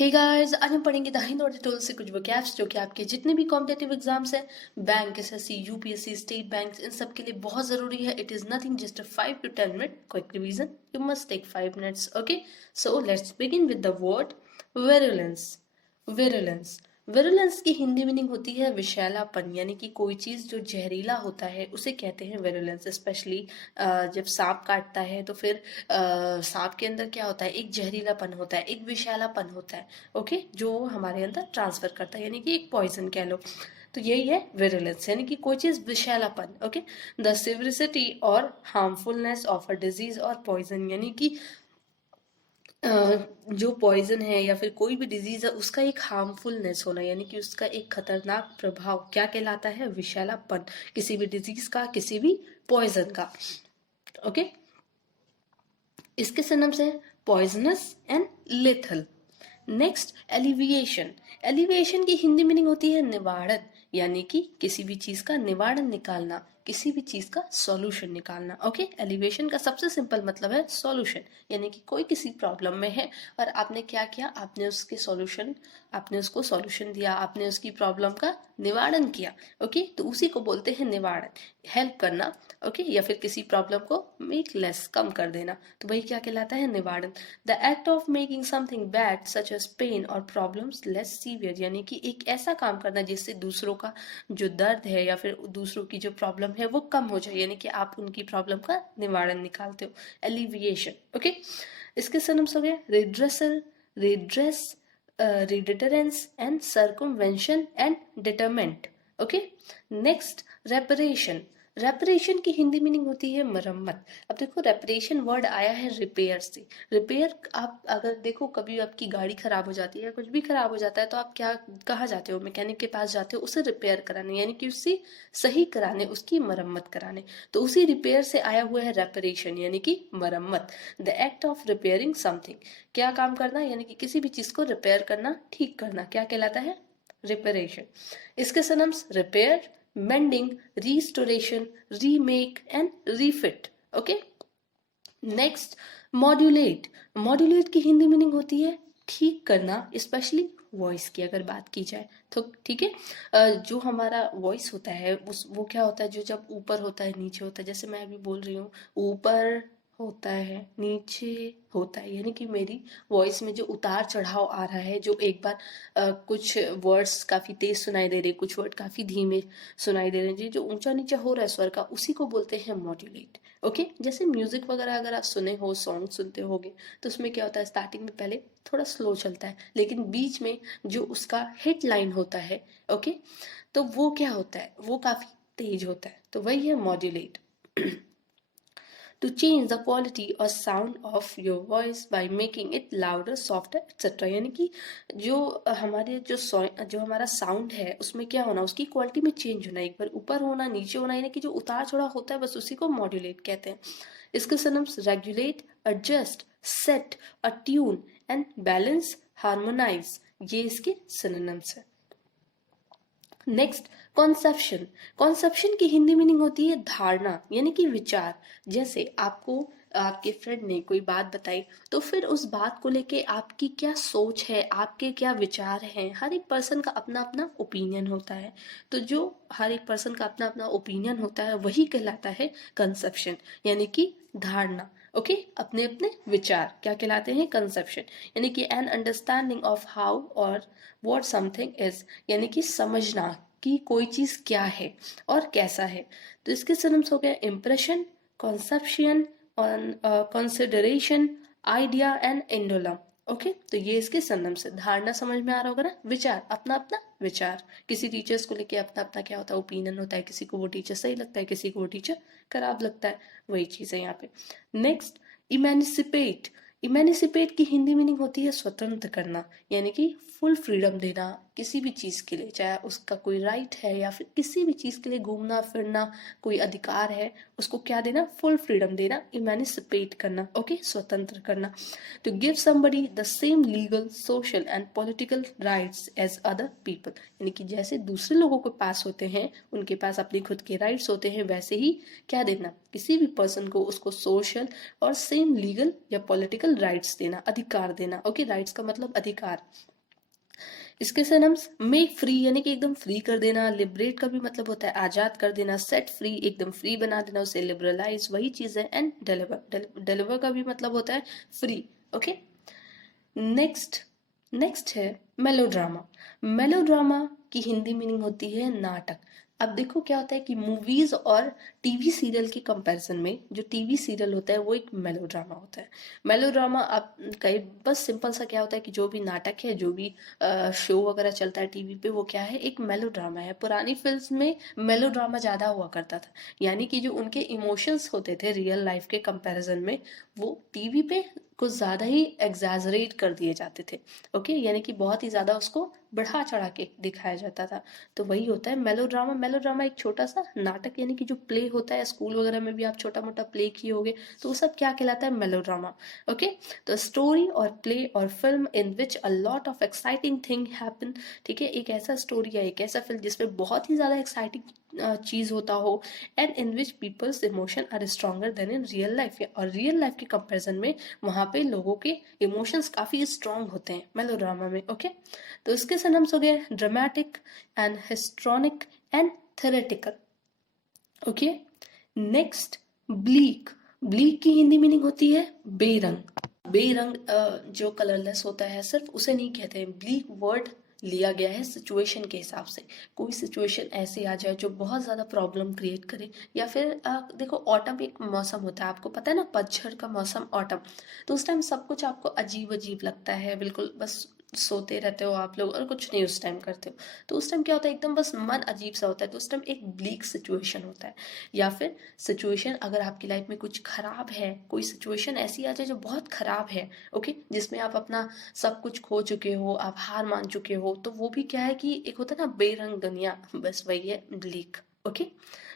Hey guys, आज हम पढ़ेंगे द हिंद और टोल से कुछ वोकैब्स जो कि आपके जितने भी कॉम्पिटिटिव एग्जाम्स हैं, bank, SSC, UPSC, state bank, इन सब के लिए बहुत जरूरी है. It is nothing just a 5 to 10 minute quick revision. You must take 5 minutes. Okay, so let's begin with the word virulence. Virulence virulence की हिंदी मीनिंग होती है विषैलापन, यानी कि कोई चीज जो जहरीला होता है उसे कहते हैं विरुलेंस. स्पेशली जब सांप काटता है तो फिर सांप के अंदर क्या होता है, एक जहरीलापन होता है, एक विषैलापन होता है. ओके, जो हमारे अंदर ट्रांसफर करता है, यानी कि एक पॉइजन कह लो. तो यही है विरुलेंस, यानी कि कोई चीज विषैलापन. ओके, द सिविसिटी और हार्मफुलनेस ऑफ अ डिजीज और पॉइजन, यानी कि जो पॉइजन है या फिर कोई भी डिजीज है उसका एक हार्मफुलनेस होना, यानी कि उसका एक खतरनाक प्रभाव क्या कहलाता है, विषैलापन. किसी भी डिजीज का, किसी भी पॉइजन का. ओके, इसके सिनोनिम्स है poisonous and lethal. Next, alleviation. Alleviation की हिंदी मीनिंग होती है निवारण, यानी कि किसी भी चीज का निवारण निकालना, किसी भी चीज का सॉल्यूशन निकालना. ओके, एलिवेशन का सबसे सिंपल मतलब है सॉल्यूशन, यानी कि कोई किसी प्रॉब्लम में है और आपने क्या किया, आपने उसको सॉल्यूशन दिया, आपने उसकी प्रॉब्लम का निवारण किया. ओके, तो उसी को बोलते हैं निवारण, हेल्प करना. ओके, या फिर किसी प्रॉब्लम को मेक लेस, कम कर देना, तो वही क्या कहलाता है, निवारण. The act of making something bad such as pain और प्रॉब्लम्स लेस सीवियर, यानी कि एक ऐसा काम करना जिससे दूसरों का जो दर्द है या फिर दूसरों की जो प्रॉब्लम है वो कम हो जाए, यानी कि आप उनकी प्रॉब्लम का निवारण निकालते हो. एलिविएशन. ओके, इसके सिनोनिम्स हो गए रिड्रेसल, रिड्रेस, रिडिटरेंस and circumvention and determent. Okay, next, reparation. Reparation की हिंदी मीनिंग होती है मरम्मत. अब देखो, रेपरेशन वर्ड आया है रिपेयर से. रिपेयर, आप अगर देखो कभी आपकी गाड़ी खराब हो जाती है, कुछ भी खराब हो जाता है, तो आप क्या, कहाँ जाते हो, मैकेनिक के पास जाते हो उसे रिपेयर कराने, यानी कि उससे सही कराने, उसकी मरम्मत कराने. तो उसी रिपेयर से आया हुआ है रेपरेशन, यानी कि मरम्मत. The act of repairing something, क्या काम करना, यानी कि किसी भी चीज को रिपेयर करना, ठीक करना, क्या कहलाता है, रिपेरेशन. इसके synonyms repair, mending, restoration, remake and refit. Okay, next, modulate. Modulate की हिंदी मीनिंग होती है ठीक करना, स्पेशली वॉइस की अगर बात की जाए तो. ठीक है, जो हमारा वॉइस होता है उस वो क्या होता है, जो जब ऊपर होता है नीचे होता है, जैसे मैं अभी बोल रही हूँ, ऊपर होता है नीचे होता है, यानी कि मेरी वॉइस में जो उतार चढ़ाव आ रहा है, जो एक बार कुछ वर्ड्स काफी तेज सुनाई दे रहे, कुछ वर्ड काफी धीमे सुनाई दे रहे हैं, जो ऊंचा नीचा हो रहा है स्वर का, उसी को बोलते हैं मॉड्यूलेट. ओके, जैसे म्यूजिक वगैरह अगर आप सुने हो, सॉन्ग सुनते होगे, तो उसमें क्या होता है, स्टार्टिंग में पहले थोड़ा स्लो चलता है, लेकिन बीच में जो उसका हिट लाइन होता है, ओके, तो वो क्या होता है, वो काफी तेज होता है, तो वही है modulate. to change the quality or sound of your voice by making it louder, softer, etc. यानी कि जो हमारे जो हमारा साउंड है उसमें क्या होना, उसकी क्वालिटी में चेंज होना, एक बार ऊपर होना, नीचे होना, यानी कि जो उतार चढ़ाव होता है बस उसी को मॉड्यूलेट कहते हैं. इसके synonyms regulate, adjust, set, attune and balance, harmonise, ये इसके सिनोनिम्स है. Next, conception. कॉन्सेप्शन की हिंदी मीनिंग होती है धारणा, यानी कि विचार. जैसे आपको आपके फ्रेंड ने कोई बात बताई, तो फिर उस बात को लेके आपकी क्या सोच है, आपके क्या विचार हैं. हर एक पर्सन का अपना अपना ओपिनियन होता है, तो जो हर एक पर्सन का अपना अपना ओपिनियन होता है वही कहलाता है कंसेप्शन, यानी कि धारणा. ओके, अपने अपने विचार क्या कहलाते हैं, कंसेप्शन. यानी कि एन अंडरस्टैंडिंग ऑफ हाउ और व्हाट समथिंग इज, यानी कि समझना कि कोई चीज क्या है और कैसा है. तो इसके सिनोनिम्स हो गए impression, conception, consideration, idea and इंडोलम. ओके, तो ये इसके सिनोनिम्स है. धारणा समझ में आ रहा होगा ना, विचार, अपना अपना विचार. किसी टीचर्स को लेके अपना अपना क्या होता है, ओपिनियन होता है, किसी को वो टीचर सही लगता है, किसी को वो टीचर खराब लगता है, वही चीज है यहाँ पे. नेक्स्ट, इमेनिसिपेट. इमेनिसिपेट की हिंदी मीनिंग होती है स्वतंत्र करना, यानी कि फुल फ्रीडम देना किसी भी चीज के लिए, चाहे उसका कोई राइट है या फिर किसी भी चीज के लिए घूमना फिरना कोई अधिकार है, उसको क्या देना, फुल फ्रीडम देना, इमेनिसिपेट करना, ओके, स्वतंत्र करना। To give somebody the same legal, social and political rights as other people, यानी कि जैसे दूसरे लोगों के पास होते हैं, उनके पास अपने खुद के राइट्स होते हैं, वैसे ही क्या देना, किसी भी पर्सन को उसको सोशल और सेम लीगल या पॉलिटिकल राइट्स देना, अधिकार देना, ओके, राइट्स का मतलब अधिकार। इसके सिनोनिम्स, मेक फ्री यानी कि एकदम फ्री कर देना, लिबरेट का भी मतलब होता है आजाद कर देना, सेट फ्री एकदम फ्री बना देना, उसे लिबरलाइज वही चीज है, एंड डिलीवर, डिलीवर का भी मतलब होता है फ्री, ओके। नेक्स्ट नेक्स्ट है मेलोड्रामा। मेलोड्रामा की हिंदी मीनिंग होती है नाटक। अब देखो क्या होता है कि मूवीज और टीवी सीरियल के कंपैरिजन में जो टीवी सीरियल होता है वो एक मेलोड्रामा होता है। मेलोड्रामा आप कई बस सिंपल सा क्या होता है कि जो भी नाटक है, जो भी शो वगैरह चलता है टीवी पे, वो क्या है, एक मेलोड्रामा है। पुरानी फिल्म में मेलोड्रामा ज्यादा हुआ करता था, यानी कि जो उनके इमोशंस होते थे रियल लाइफ के कंपैरिजन में, वो टीवी पे कुछ ज्यादा ही एग्जैजरेट कर दिए जाते थे, ओके, यानी कि बहुत ही ज्यादा उसको बढ़ा चढ़ा के दिखाया जाता था। तो वही होता है मेलोड्रामा। मेलोड्रामा एक छोटा सा नाटक, यानी कि जो प्ले होता है, स्कूल वगैरह में भी आप छोटा मोटा प्ले किए होगे, तो वो सब क्या कहलाता है, मेलोड्रामा, ओके। तो स्टोरी और प्ले और film in which a lot of exciting thing happen, ठीक है, एक ऐसा स्टोरी या एक ऐसा फिल्म जिसमें बहुत ही ज्यादा एक्साइटिंग चीज होता हो, and in which people's emotion are stronger than in real life, और रियल लाइफ के कंपेरिजन में वहां पे लोगों के इमोशंस काफी स्ट्रांग होते हैं मेलोड्रामा में, ओके। तो इसके सिनोनिम्स हो गए dramatic and histrionic and theatrical, okay. Next, bleak. Bleak की हिंदी मीनिंग होती है बेरंग। बेरंग जो कलरलेस होता है, सिर्फ उसे नहीं कहते हैं। ब्लीक वर्ड लिया गया है सिचुएशन के हिसाब से। कोई सिचुएशन ऐसी आ जाए जो बहुत ज्यादा प्रॉब्लम क्रिएट करे, या फिर देखो ऑटम एक मौसम होता है, आपको पता है ना, पतझड़ का मौसम ऑटम, तो उस टाइम सब कुछ आपको अजीब अजीब लगता है, बिल्कुल बस सोते रहते हो आप लोग और कुछ नहीं उस टाइम करते हो। तो उस टाइम क्या होता है, एकदम बस मन अजीब सा होता है, तो उस टाइम एक ब्लीक सिचुएशन होता है। या फिर सिचुएशन अगर आपकी लाइफ में कुछ खराब है, कोई सिचुएशन ऐसी आ जाए जो बहुत खराब है, ओके, जिसमें आप अपना सब कुछ खो चुके हो, आप हार मान चुके हो, तो वो भी क्या है कि एक होता है ना बेरंग दुनिया, बस वही है ब्लीक, ओके।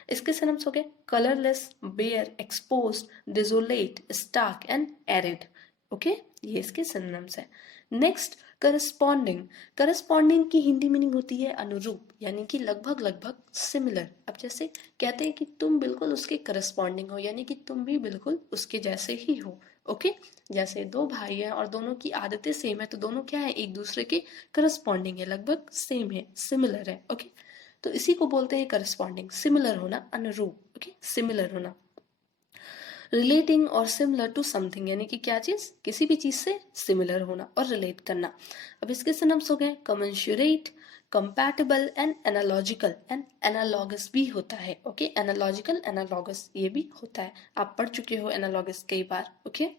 इसके सिनोनिम्स हो गए colourless, bare, exposed, desolate, stark and arid, okay, ये इसके सिनोनिम्स है। Next, corresponding. करस्पॉन्डिंग की हिंदी मीनिंग होती है अनुरूप, यानी कि लगभग लगभग सिमिलर। अब जैसे कहते हैं कि तुम बिल्कुल उसके करस्पॉन्डिंग हो, यानी कि तुम भी बिल्कुल उसके जैसे ही हो, ओके। जैसे दो भाई हैं और दोनों की आदतें सेम है, तो दोनों क्या है, एक दूसरे के करस्पॉन्डिंग है, लगभग सेम है, सिमिलर है, ओके। तो इसी को बोलते हैं करस्पॉन्डिंग, सिमिलर होना, अनुरूप, ओके, सिमिलर होना। रिलेटिंग और सिमिलर टू समथिंग, यानी कि क्या चीज, किसी भी चीज से सिमिलर होना और रिलेट करना। अब इसके सिनोनिम्स हो गए commensurate, compatible and analogical and analogous भी होता है, ओके, एनालॉजिकल एनालॉगस ये भी होता है, आप पढ़ चुके हो एनालॉगस कई बार, ओके।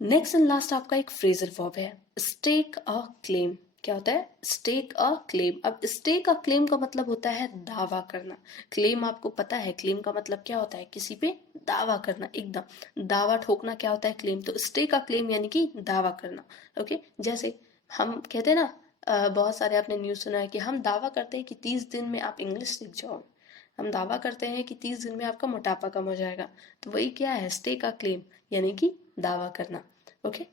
नेक्स्ट एंड लास्ट आपका एक फ्रेजल वर्ब है, स्टेक अ क्लेम। क्या होता है, स्टेक अ क्लेम। अब स्टेक अ क्लेम का मतलब होता है दावा करना। क्लेम आपको पता है, क्लेम का मतलब क्या होता है, किसी पे दावा करना, एकदम दावा ठोकना क्या होता है, क्लेम। तो स्टेक अ क्लेम यानी कि दावा करना, ओके। जैसे हम कहते हैं ना, बहुत सारे आपने न्यूज सुना है कि हम दावा करते हैं कि 30 दिन में आप इंग्लिश सीख जाओ, हम दावा करते हैं कि 30 दिन में आपका मोटापा कम हो जाएगा। तो वही क्या है, स्टेक अ क्लेम, यानी कि दावा करना, ओके।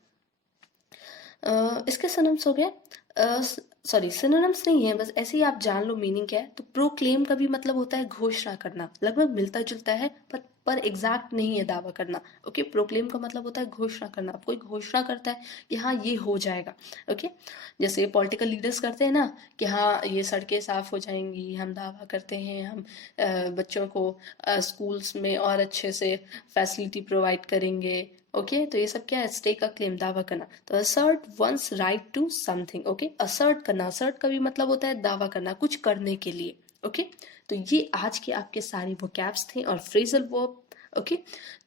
इसके सिनोनिम्स हो गए, सॉरी सिनोनिम्स नहीं है, बस ऐसे ही आप जान लो मीनिंग क्या है। तो प्रोक्लेम का भी मतलब होता है घोषणा करना, लगभग मिलता जुलता है, पर एग्जैक्ट नहीं है दावा करना, ओके। प्रोक्लेम का मतलब होता है घोषणा करना, आप कोई घोषणा करता है कि हाँ ये हो जाएगा, ओके। जैसे पॉलिटिकल लीडर्स करते हैं ना कि हाँ ये सड़कें साफ हो जाएंगी, हम दावा करते हैं, हम बच्चों को स्कूल्स में और अच्छे से फैसिलिटी प्रोवाइड करेंगे, ओके। तो ये सब क्या है, स्टेक का क्लेम, दावा करना। तो assert once right to something, okay, assert करना, असर्ट का भी मतलब होता है दावा करना, कुछ करने के लिए, ओके। तो ये आज के आपके सारे वोकैब्स थे और फ्रेजल वर्ब, ओके।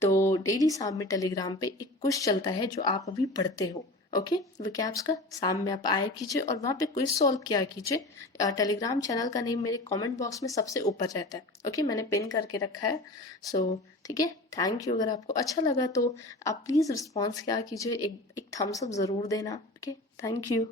तो डेली शाम में टेलीग्राम पे एक क्विज चलता है जो आप अभी पढ़ते हो, ओके। वोकैब्स का शाम में आप आया कीजिए और वहाँ पे क्विज सॉल्व किया कीजिए। टेलीग्राम चैनल का नेम मेरे कमेंट बॉक्स में सबसे ऊपर रहता है, ओके, मैंने पिन करके रखा है। सो ठीक है, थैंक यू। अगर आपको अच्छा लगा तो आप प्लीज़ रिस्पॉन्स क्या कीजिए, एक थम्स अप ज़रूर देना, ओके, थैंक यू।